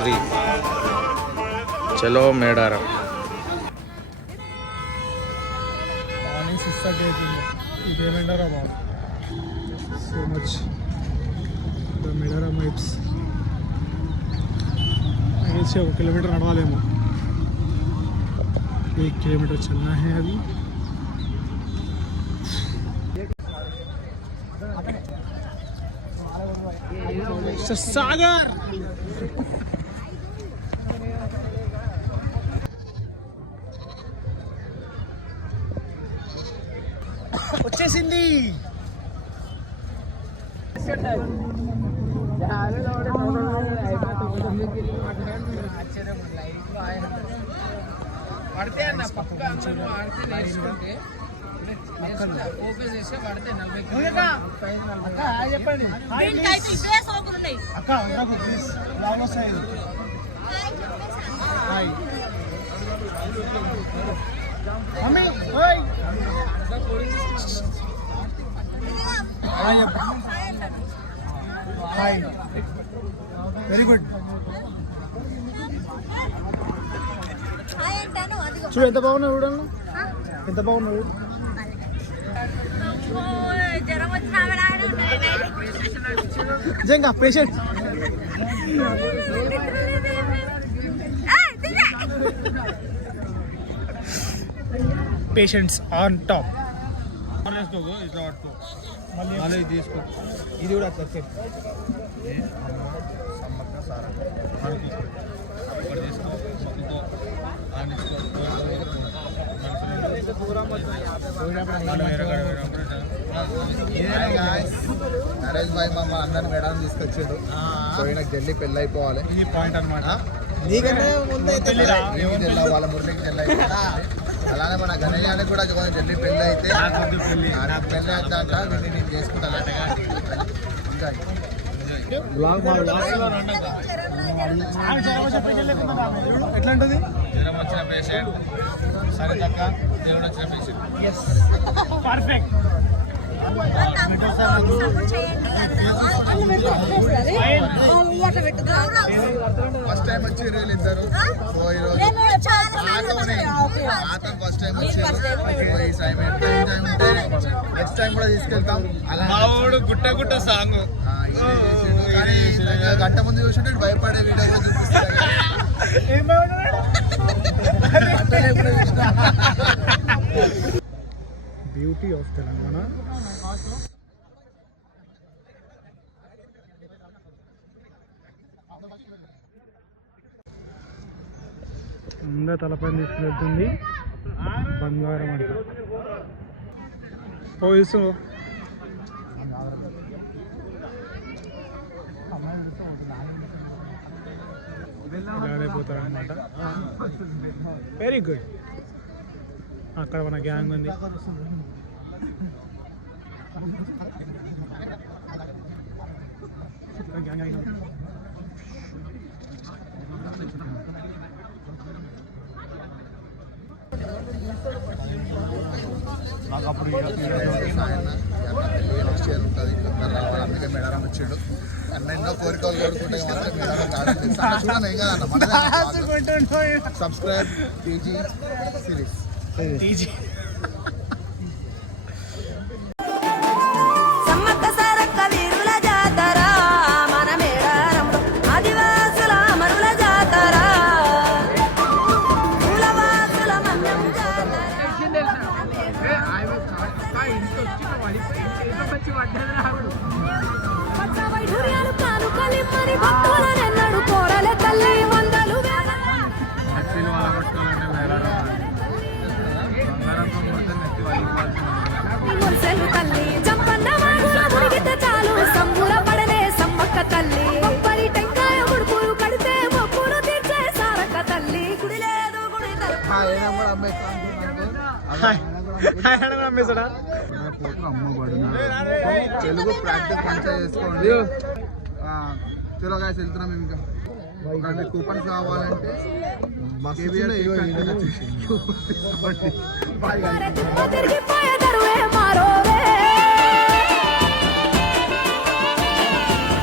3. चलो మేడారం. ఇదేమంటారా బాబు, so much the Medaram vibes. ऐसे 1 किलोमीटर नड़वालेमो, 1 किलोमीटर चलना है अभी. सागर వచ్చేసింది. పడితే అన్న పక్క ఆడితే నేర్చుకుంటే ఫోకస్ చేస్తే పడితే 40 చెప్పండి అక్క ప్లీజ్ లాంగ్ వస్తాయి. హాయ్ మమ్మీ, ఓయ్ హాయ్, వెరీ గుడ్. చూడు ఎంత బాగున్నావు, చూడండి ఎంత బాగున్నావు. నిజంగా పేషెంట్ పేషెంట్స్ ఆన్ టాప్. మళ్ళీ తీసుకో, ఇది కూడా సమ్మక్క సారా నరేష్ భాయ్ మా అందరిని మేడం తీసుకొచ్చాడు. సో ఈయనకు జల్దీ పెళ్ళి అయిపోవాలి, ఇది పాయింట్ అనమాట. నీకంటే ముందు వాళ్ళ మురళికి జల్లి అయిపోవాలి. అలానే మన గణేయానికి కూడా కొంచెం జల్దీ పెళ్ళి అయితే నాకు పెళ్ళి అవుతాక వీడిని నేను చేసుకుంటాను. ఎట్లా ఉంటుంది? జ్వరం వచ్చిన పేషెంట్, సరితక్క దేవుడు వచ్చిన పేషెంట్. పర్ఫెక్ట్. ఫస్ట్ టైం వచ్చి రీల్ ఇద్దరు. సో ఈరోజు ఫస్ట్ టైం వచ్చారు. నెక్స్ట్ టైం కూడా తీసుకెళ్తాం. గుట్ట గుట్ట సాంగ్ గంట ముందు చూసుంటే భయపడే వీడియో బ్యూటీ ఆఫ్ తెలంగాణ. ముందే తలపైన తీసుకుని వెళ్తుంది బంగారం అంట. ఓ ఇసు పోతారనమాట. Very good. అక్కడ మన గ్యాంగ్ ఉంది. నెక్స్ట్ ఇయర్ ఉంటుంది. అందుకే మేడారం వచ్చాడు. అన్న ఎన్నో కోరికలు కోరుకుంటే చూడండి ఏం కాదన్న. Subscribe TG series. Telugu practice మంచిగా చేసుకోండి. చలో గాయస్ వెళ్తున్నాం. ఇంకా కూపన్స్ కావాలంటే KBR